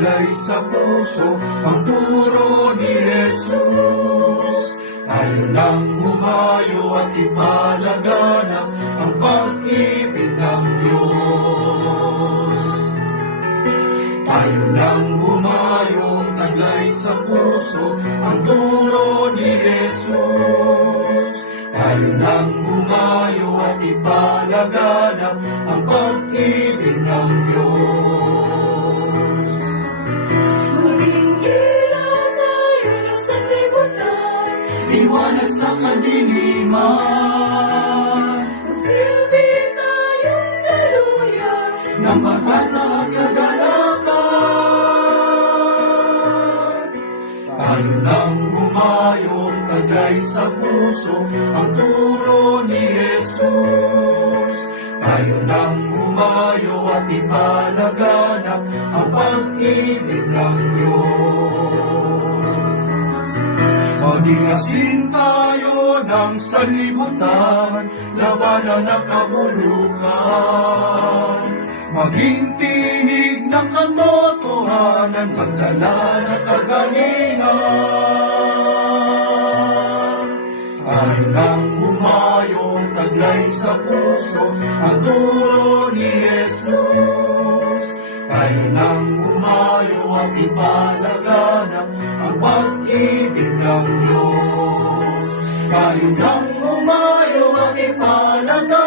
taglay sa puso ang turo ni Jesus. Tayo nang humayo at ipalaganap ang pag-ibig ng Diyos. Tayo nang humayo, taglay sa puso ang turo ni Jesus. Tayo nang humayo at ipalaganap ang pag-ibig ng Diyos. Muling ilaw tayo ng sanlibutan, Liwanag sa kadiliman, silbi tayong daluyan, ng pag-asa at kagalakan. Tayo nang humayo, taglay sa puso ang turo ni Jesus. Tayo nang humayo at ipalaganap ang pag-ibig ng Diyos. Maging asin tayo ng sanlibutan, labanan ng kabulukan. Maging tinig ng katotohanan, pagdala ng kagalingan. Tayo nang humayo, taglay sa puso ang turo ni Jesus. Tayo nang humayo at ipalaganap ang pag-ibig ng Diyos. Tayo nang humayo at ipalaganap